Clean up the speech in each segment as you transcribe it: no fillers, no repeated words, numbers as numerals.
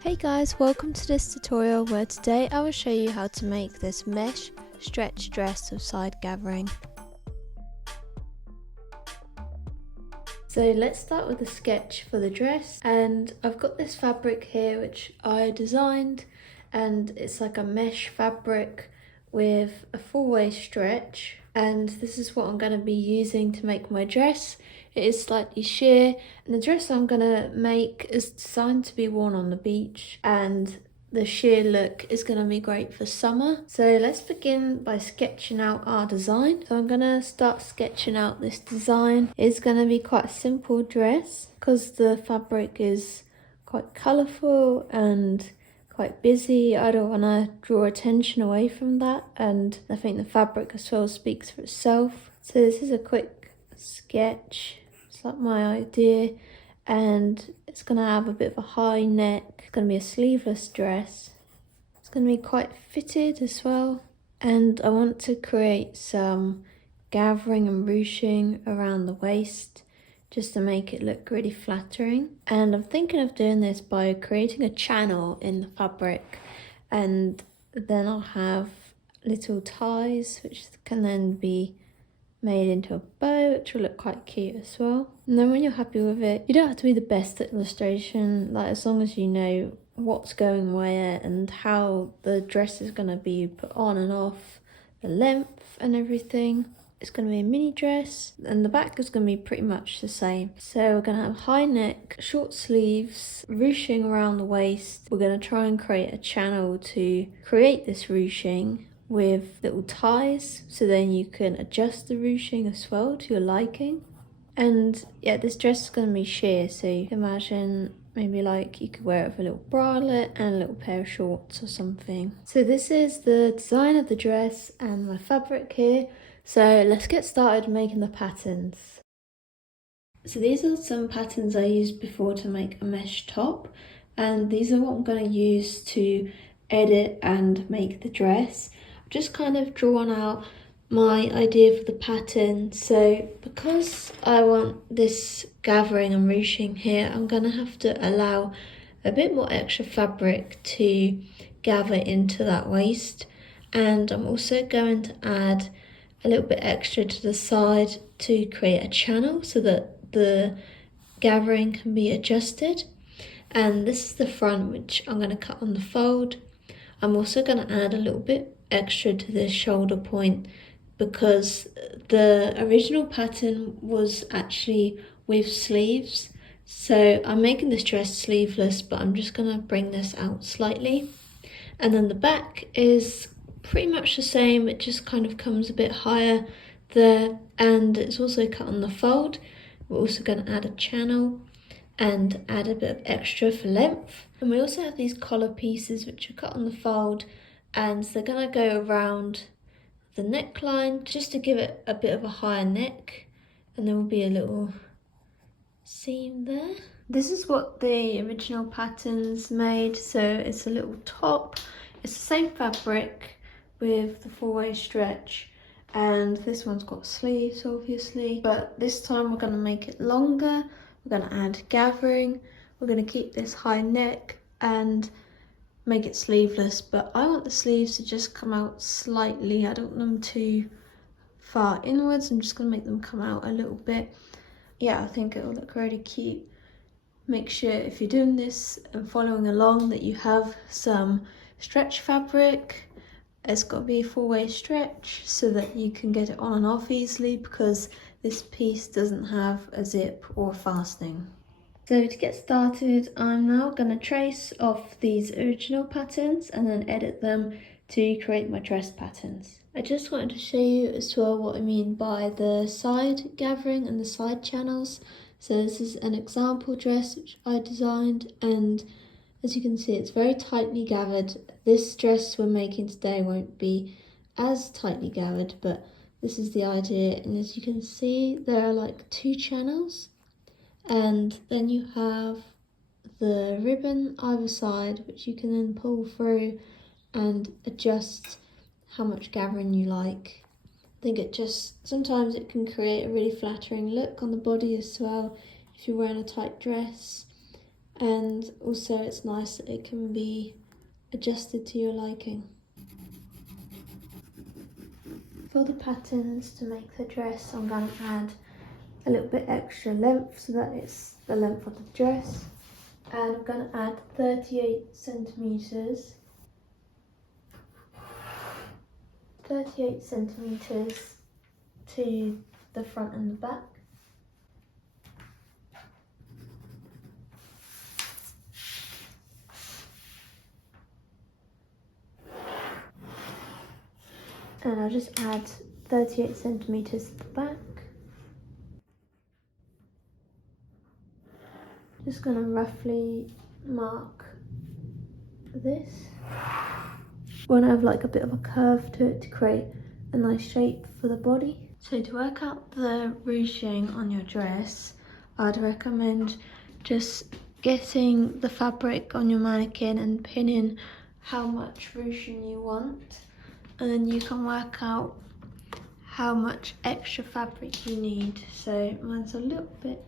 Hey guys, welcome to this tutorial where today I will show you how to make this mesh stretch dress with side gathering. So let's start with a sketch for the dress, and I've got this fabric here which I designed, and it's like a mesh fabric with a full-way stretch, and this is what I'm going to be using to make my dress. It is slightly sheer, and the dress I'm going to make is designed to be worn on the beach, and the sheer look is going to be great for summer. So let's begin by sketching out our design. So I'm going to start sketching out this design. It's going to be quite a simple dress because the fabric is quite colourful and quite busy. I don't want to draw attention away from that, and I think the fabric as well speaks for itself. So this is a quick sketch. It's like my idea, and it's going to have a bit of a high neck. It's going to be a sleeveless dress. It's going to be quite fitted as well, and I want to create some gathering and ruching around the waist just to make it look really flattering. And I'm thinking of doing this by creating a channel in the fabric, and then I'll have little ties which can then be made into a bow, which will look quite cute as well. And then when you're happy with it, you don't have to be the best at illustration, like as long as you know what's going where and how the dress is going to be put on and off, the length and everything. It's going to be a mini dress, and the back is going to be pretty much the same. So we're going to have high neck, short sleeves, ruching around the waist. We're going to try and create a channel to create this ruching with little ties, so then you can adjust the ruching as well to your liking. And yeah, this dress is going to be sheer, so you can imagine maybe like you could wear it with a little bralette and a little pair of shorts or something. So this is the design of the dress and my fabric here. So let's get started making the patterns. So these are some patterns I used before to make a mesh top, and these are what I'm going to use to edit and make the dress. I've just kind of drawn out my idea for the pattern. So because I want this gathering and ruching here, I'm going to have to allow a bit more extra fabric to gather into that waist, and I'm also going to add a little bit extra to the side to create a channel so that the gathering can be adjusted. And this is the front, which I'm going to cut on the fold. I'm also going to add a little bit extra to this shoulder point because the original pattern was actually with sleeves. So I'm making this dress sleeveless, but I'm just going to bring this out slightly. And then the back is pretty much the same, it just kind of comes a bit higher there, and it's also cut on the fold. We're also going to add a channel and add a bit of extra for length. And we also have these collar pieces which are cut on the fold, and they're going to go around the neckline just to give it a bit of a higher neck, and there will be a little seam there. This is what the original pattern's made, so it's a little top. It's the same fabric with the four-way stretch, and this one's got sleeves obviously, but this time we're going to make it longer. We're going to add gathering, we're going to keep this high neck and make it sleeveless, but I want the sleeves to just come out slightly. I don't want them too far inwards. I'm just going to make them come out a little bit. Yeah, I think it will look really cute. Make sure if you're doing this and following along that you have some stretch fabric. It's got to be a four-way stretch so that you can get it on and off easily, because this piece doesn't have a zip or fastening. So to get started, I'm now going to trace off these original patterns and then edit them to create my dress patterns. I just wanted to show you as well what I mean by the side gathering and the side channels. So this is an example dress which I designed, and as you can see, it's very tightly gathered. This dress we're making today won't be as tightly gathered, but this is the idea. And as you can see, there are like two channels, and then you have the ribbon either side, which you can then pull through and adjust how much gathering you like. I think it just, sometimes it can create a really flattering look on the body as well if you're wearing a tight dress. and also it's nice that it can be adjusted to your liking. For the patterns to make the dress, I'm going to add a little bit extra length so that it's the length of the dress, and I'm going to add 38 centimeters to the front and the back. And I'll just add 38 centimeters to the back. Just going to roughly mark this. Want to have like a bit of a curve to it to create a nice shape for the body. So to work out the ruching on your dress, I'd recommend just getting the fabric on your mannequin and pinning how much ruching you want, and then you can work out how much extra fabric you need. So mine's a little bit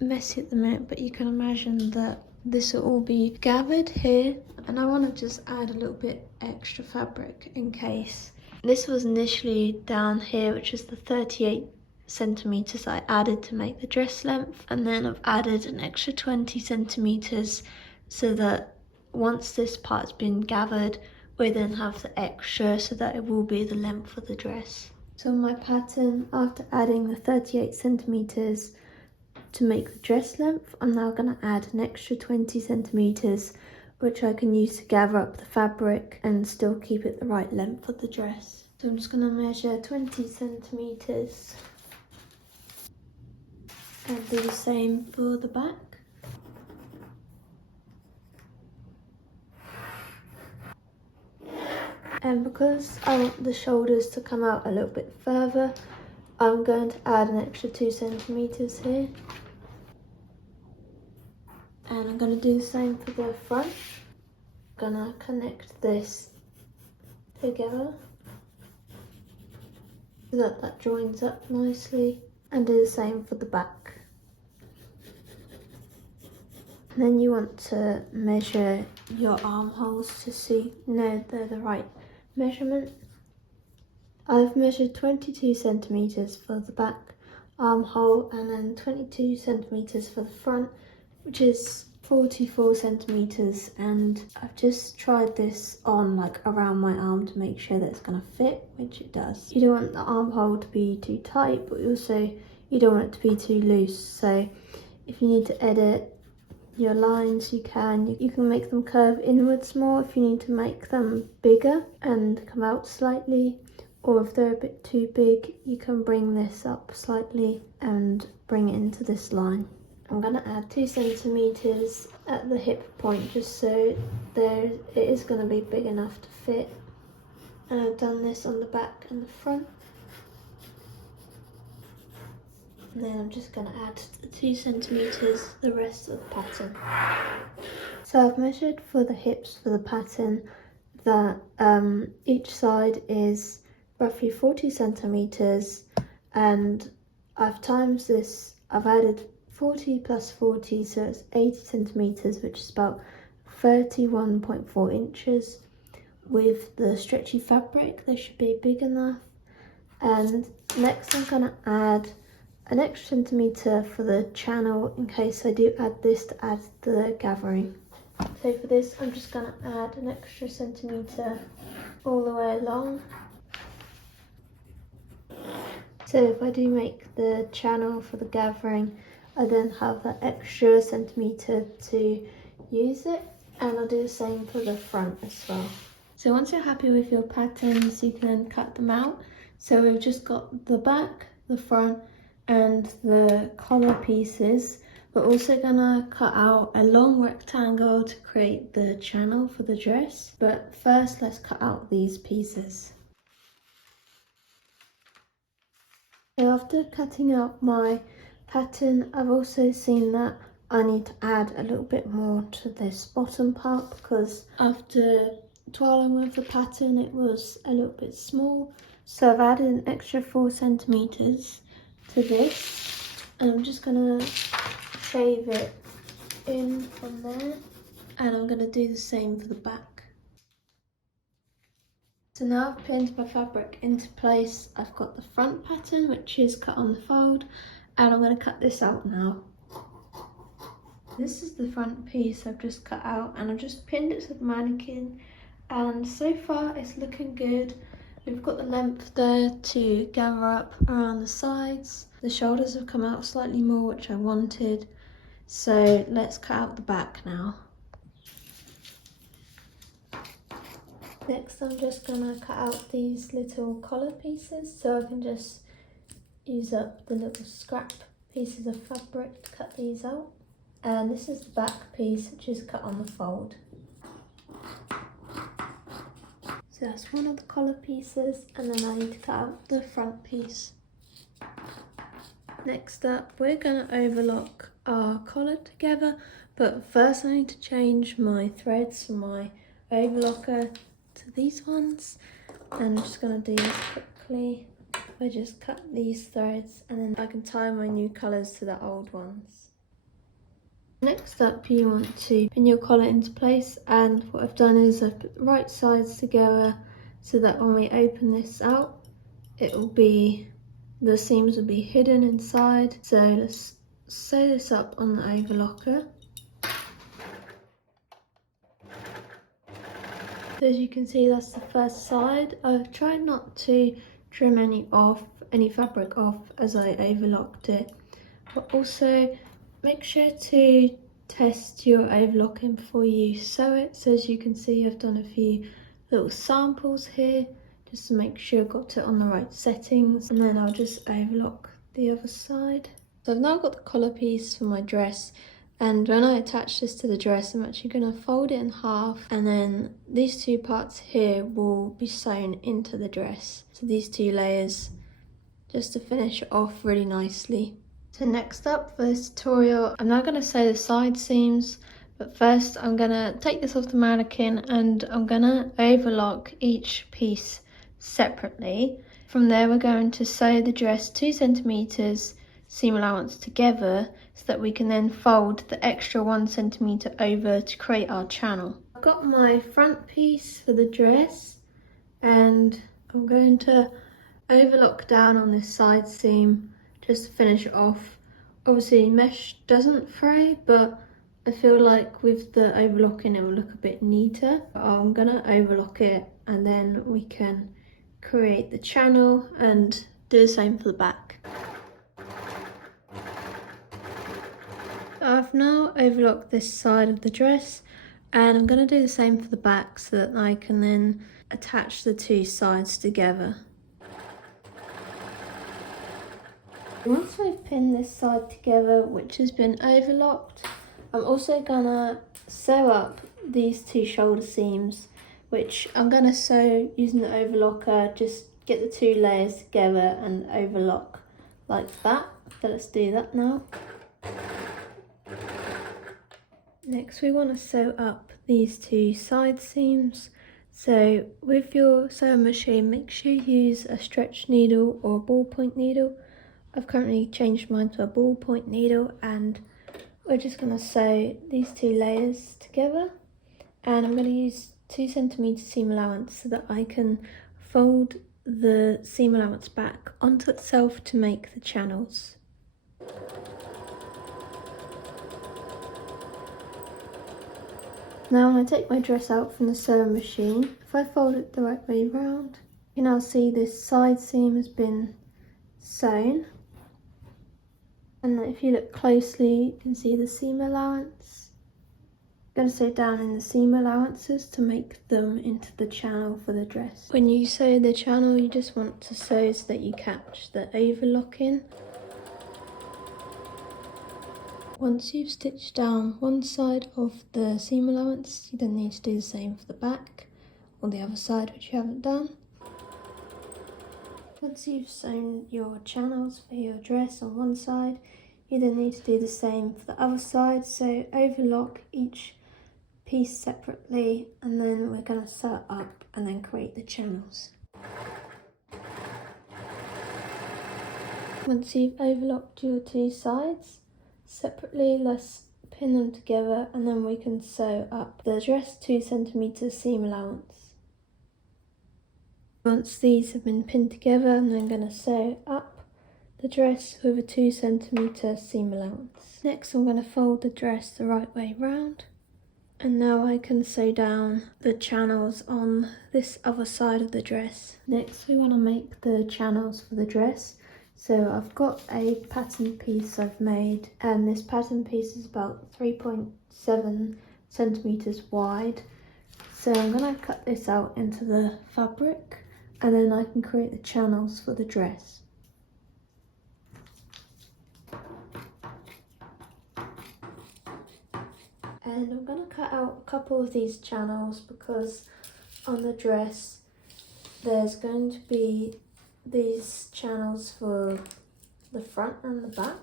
messy at the minute, but you can imagine that this will all be gathered here, and I want to just add a little bit extra fabric in case. This was initially down here, which is the 38 centimeters I added to make the dress length, and then I've added an extra 20 centimeters so that once this part's been gathered, we then have the extra so that it will be the length of the dress. So my pattern, after adding the 38 centimeters to make the dress length, I'm now going to add an extra 20 centimeters, which I can use to gather up the fabric and still keep it the right length of the dress. So I'm just going to measure 20 centimeters and do the same for the back. And because I want the shoulders to come out a little bit further, I'm going to add an extra 2 centimeters here. And I'm going to do the same for the front. I'm going to connect this together so that that joins up nicely, and do the same for the back. And then you want to measure your armholes to see they're the right measurement. I've measured 22 centimeters for the back armhole and then 22 centimeters for the front, which is 44 centimeters, and I've just tried this on like around my arm to make sure that it's going to fit, which it does. You don't want the armhole to be too tight, but also you don't want it to be too loose. So if you need to edit your lines, you can make them curve inwards more if you need to make them bigger and come out slightly, or if they're a bit too big, you can bring this up slightly and bring it into this line. I'm going to add 2 centimeters at the hip point just so it is going to be big enough to fit. And I've done this on the back and the front. And then I'm just going to add the 2 centimeters the rest of the pattern. So I've measured for the hips for the pattern that each side is roughly 40 centimeters, and I've times this, I've added 40 plus 40, so it's 80 centimeters, which is about 31.4 inches. With the stretchy fabric, they should be big enough. And next I'm going to add an extra centimeter for the channel in case I do add this to add the gathering. So for this, I'm just going to add an extra centimeter all the way along. So if I do make the channel for the gathering, I then have that extra centimetre to use it, and I'll do the same for the front as well. So once you're happy with your patterns, you can then cut them out. So we've just got the back, the front and the collar pieces. We're also gonna cut out a long rectangle to create the channel for the dress. But first let's cut out these pieces. So after cutting out my pattern, I've also seen that I need to add a little bit more to this bottom part, because after toiling with the pattern it was a little bit small. So I've added an extra 4 centimeters to this, and I'm just gonna shave it in from there, and I'm going to do the same for the back. So now I've pinned my fabric into place. I've got the front pattern, which is cut on the fold, and I'm going to cut this out now. This is the front piece I've just cut out, and I've just pinned it to the mannequin, and so far it's looking good. We've got the length there to gather up around the sides. The shoulders have come out slightly more, which I wanted. So let's cut out the back now. Next I'm just gonna cut out these little collar pieces so I can just use up the little scrap pieces of fabric to cut these out. And this is the back piece, which is cut on the fold. So that's one of the collar pieces, and then I need to cut out the front piece. Next up, we're going to overlock our collar together, but first I need to change my threads from my overlocker to these ones. And I'm just going to do this quickly. I just cut these threads, and then I can tie my new colours to the old ones. Next up, you want to pin your collar into place, and what I've done is I've put the right sides together so that when we open this out, the seams will be hidden inside. So let's sew this up on the overlocker. So as you can see, that's the first side. I've tried not to trim any fabric off as I overlocked it, but also make sure to test your overlocking before you sew it. So as you can see, I've done a few little samples here just to make sure I've got it on the right settings, and then I'll just overlock the other side. So I've now got the collar piece for my dress, and when I attach this to the dress, I'm actually going to fold it in half, and then these two parts here will be sewn into the dress. So these two layers, just to finish it off really nicely. So next up for this tutorial, I'm now going to sew the side seams, but first I'm going to take this off the mannequin and I'm going to overlock each piece separately. From there we're going to sew the dress 2 centimeters seam allowance together so that we can then fold the extra 1 centimeter over to create our channel. I've got my front piece for the dress, and I'm going to overlock down on this side seam just to finish it off. Obviously mesh doesn't fray, but I feel like with the overlocking it will look a bit neater. I'm gonna overlock it, and then we can create the channel and do the same for the back. I've now overlocked this side of the dress, and I'm going to do the same for the back so that I can then attach the two sides together. Once I've pinned this side together, which has been overlocked, I'm also going to sew up these two shoulder seams, which I'm going to sew using the overlocker. Just get the two layers together and overlock like that. So let's do that now. Next we want to sew up these two side seams. So with your sewing machine, make sure you use a stretch needle or a ballpoint needle. I've currently changed mine to a ballpoint needle, and we're just going to sew these two layers together, and I'm going to use 2 centimeter seam allowance so that I can fold the seam allowance back onto itself to make the channels. Now I'm going to take my dress out from the sewing machine. If I fold it the right way round, you can now see this side seam has been sewn. And if you look closely, you can see the seam allowance. I'm going to sew down in the seam allowances to make them into the channel for the dress. When you sew the channel, you just want to sew so that you catch the overlocking. Once you've stitched down one side of the seam allowance, you then need to do the same for the back, or the other side which you haven't done. Once you've sewn your channels for your dress on one side, you then need to do the same for the other side. So overlock each piece separately, and then we're going to sew it up and then create the channels. Once you've overlocked your two sides separately, let's pin them together, and then we can sew up the dress 2 centimetre seam allowance. Once these have been pinned together, I'm then going to sew up the dress with a 2 centimetre seam allowance. Next I'm going to fold the dress the right way round, and now I can sew down the channels on this other side of the dress. Next we want to make the channels for the dress. So I've got a pattern piece I've made, and this pattern piece is about 3.7 centimetres wide. So I'm going to cut this out into the fabric, and then I can create the channels for the dress. And I'm going to cut out a couple of these channels because on the dress there's going to be these channels for the front and the back.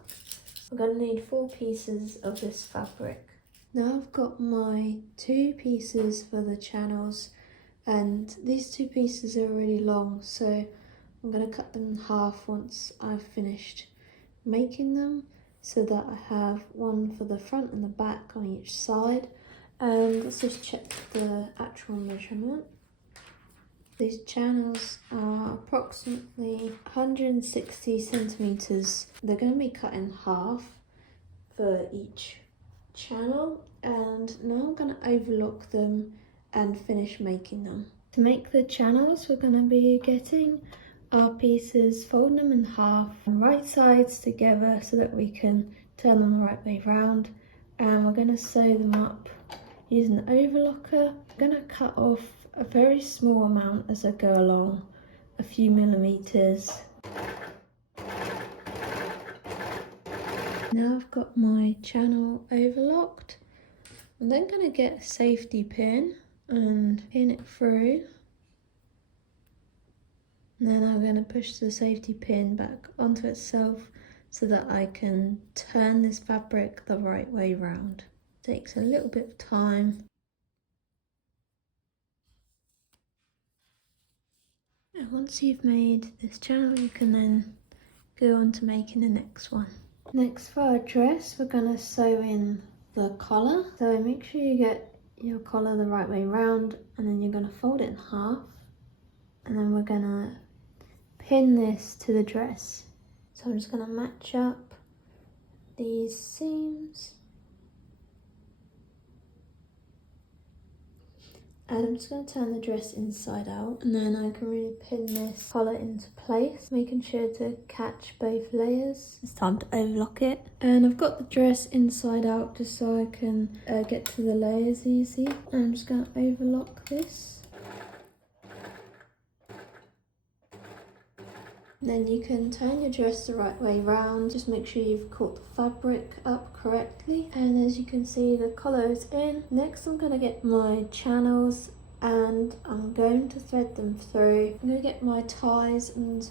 I'm going to need 4 pieces of this fabric. Now I've got my 2 pieces for the channels, and these 2 pieces are really long, so I'm going to cut them in half once I've finished making them, so that I have one for the front and the back on each side. And let's just check the actual measurement. These channels are approximately 160 centimetres. They're going to be cut in half for each channel, and now I'm going to overlock them and finish making them. To make the channels, we're going to be getting our pieces, folding them in half, and right sides together so that we can turn them the right way round, and we're going to sew them up using the overlocker. I'm going to cut off a very small amount as I go along, a few millimeters. Now I've got my channel overlocked, I'm then going to get a safety pin and pin it through. And then I'm going to push the safety pin back onto itself so that I can turn this fabric the right way round. It takes a little bit of time. And once you've made this channel, you can then go on to making the next one. Next, for our dress, we're going to sew in the collar. So make sure you get your collar the right way round, and then you're going to fold it in half, and then we're going to pin this to the dress. So I'm just going to match up these seams, and I'm just going to turn the dress inside out, and then I can really pin this collar into place, making sure to catch both layers. It's time to overlock it, and I've got the dress inside out just so I can get to the layers easy. And I'm just going to overlock this. Then you can turn your dress the right way round. Just make sure you've caught the fabric up correctly. And as you can see, the collar is in. Next, I'm going to get my channels and I'm going to thread them through. I'm going to get my ties and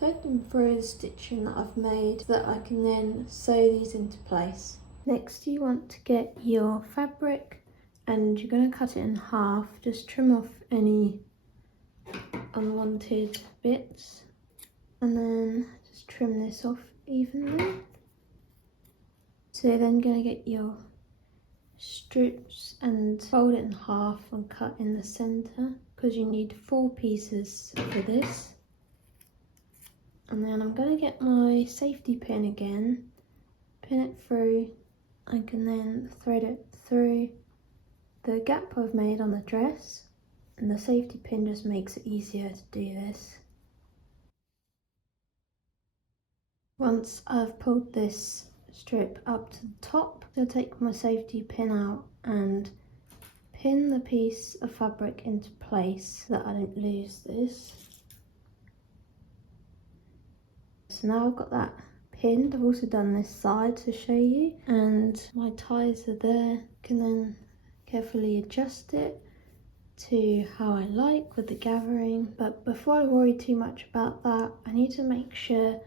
thread them through the stitching that I've made so that I can then sew these into place. Next, you want to get your fabric and you're going to cut it in half. Just trim off any unwanted bits. And then just trim this off evenly. So you're then going to get your strips and fold it in half and cut in the centre, because you need 4 pieces for this. And then I'm going to get my safety pin again, pin it through. I can then thread it through the gap I've made on the dress, and the safety pin just makes it easier to do this. Once I've pulled this strip up to the top, I'll take my safety pin out and pin the piece of fabric into place so that I don't lose this. So now I've got that pinned. I've also done this side to show you, and my ties are there. I can then carefully adjust it to how I like with the gathering. But before I worry too much about that, I need to make sure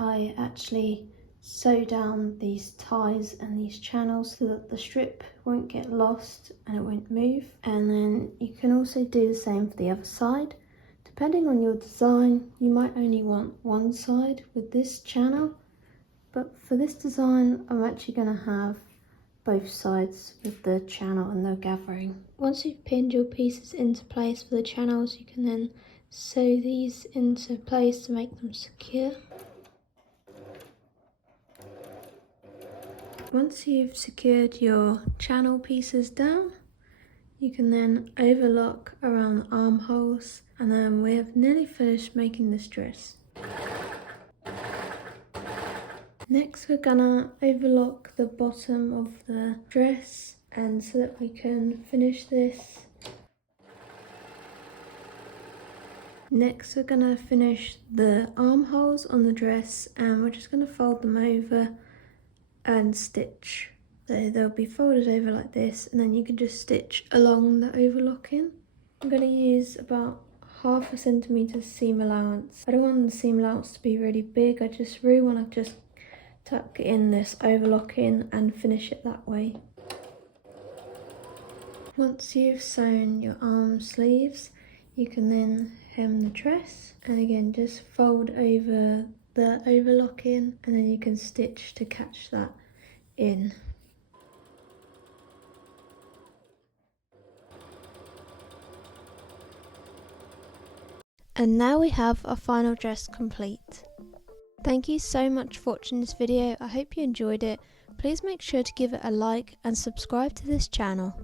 I actually sew down these ties and these channels so that the strip won't get lost and it won't move. And then you can also do the same for the other side. Depending on your design, you might only want one side with this channel, but for this design I'm actually going to have both sides with the channel and the gathering. Once you've pinned your pieces into place for the channels, you can then sew these into place to make them secure. Once you've secured your channel pieces down, you can then overlock around the armholes, and then we have nearly finished making this dress. Next we're gonna overlock the bottom of the dress, and so that we can finish this. Next we're gonna finish the armholes on the dress, and we're just gonna fold them over and stitch. So they'll be folded over like this, and then you can just stitch along the overlocking. I'm gonna use about 1/2 centimetre seam allowance. I don't want the seam allowance to be really big, I just really want to just tuck in this overlocking and finish it that way. Once you've sewn your arm sleeves, you can then hem the dress, and again just fold over the overlocking, and then you can stitch to catch that in. And now we have our final dress complete. Thank you so much for watching this video. I hope you enjoyed it. Please make sure to give it a like and subscribe to this channel.